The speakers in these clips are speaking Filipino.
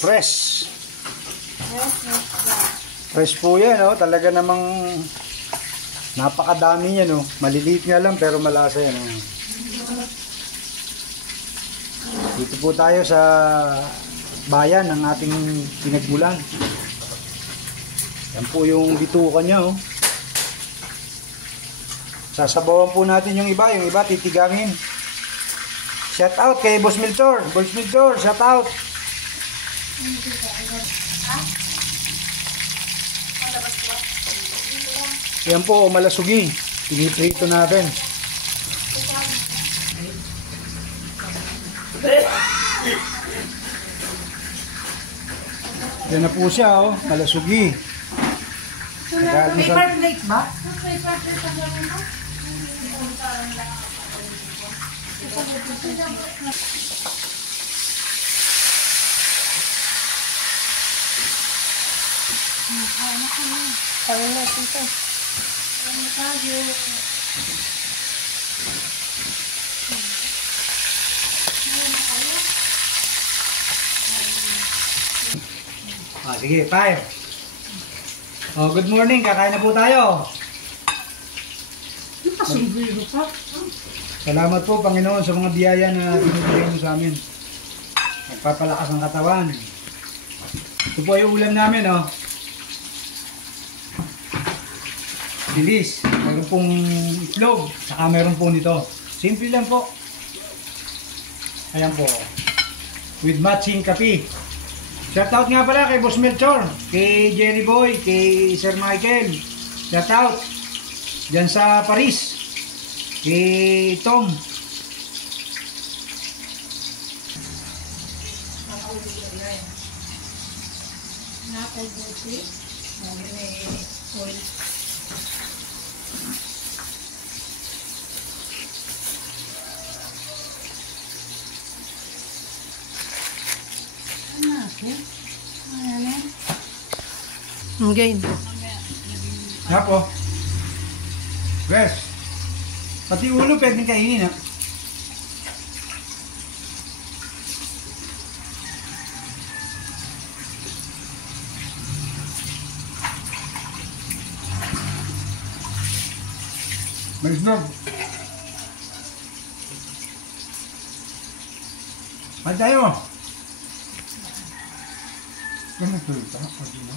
Fresh. Fresh po yan, oh. Talaga namang napakadami yan, oh. Maliliit nga lang pero malasa yan, oh. Dito po tayo sa bayan ng ating pinagmulan. Yan po yung bituka niya, oh. Sasabawan po natin yung iba titigangin. Shout out kay Boss Miltor. Boss Miltor, shout out. Yan po, malasugi. Piniprito natin. Yan na po siya, oh, malasugi. Paper plate ba? Sige, 5. Oh, good morning, kakain na po tayo. Salamat po, Panginoon, sa mga biyaya na binibigay mo sa amin. Nagpapalakas ang katawan. Ito po yung ulam namin, oh. Bilis. Mayroon pong itlog, saka mayroon po nito. Simple lang po. Ayan po. With matching kape. Shoutout nga pala kay Boss Melchor, kay Jerry Boy, kay Sir Michael. Shoutout dyan sa Paris, kay Tom. Okay. Nga po. Yes. Pati ulo pwedeng kainin, ha? Magisnog. Pantay mo. Ganun tuloy ka, pwede mo.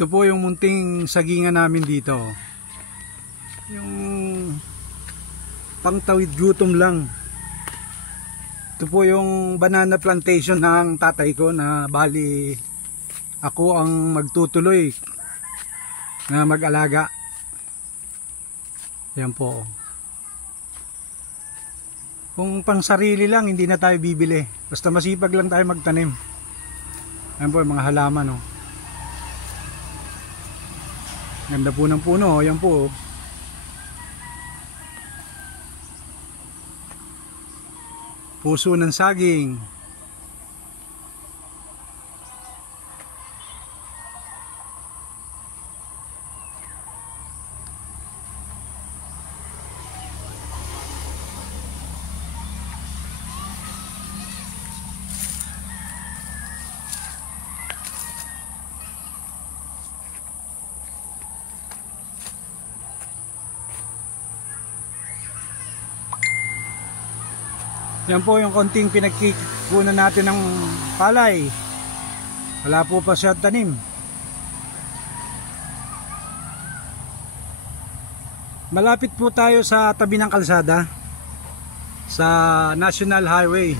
Ito po yung munting sagingan namin dito. Yung pangtawid gutom lang. Ito po yung banana plantation ng tatay ko na bali ako ang magtutuloy na mag-alaga. Yan po. Kung pang sarili lang hindi na tayo bibili. Basta masipag lang tayo magtanim. Yan po yung mga halaman, oh. Ganda po ng puno, oh. Yan po, oh. Puso ng saging. Yan po yung konting pinagkikunan natin ng palay. Wala po pa siya tanim. Malapit po tayo sa tabi ng kalsada sa National Highway.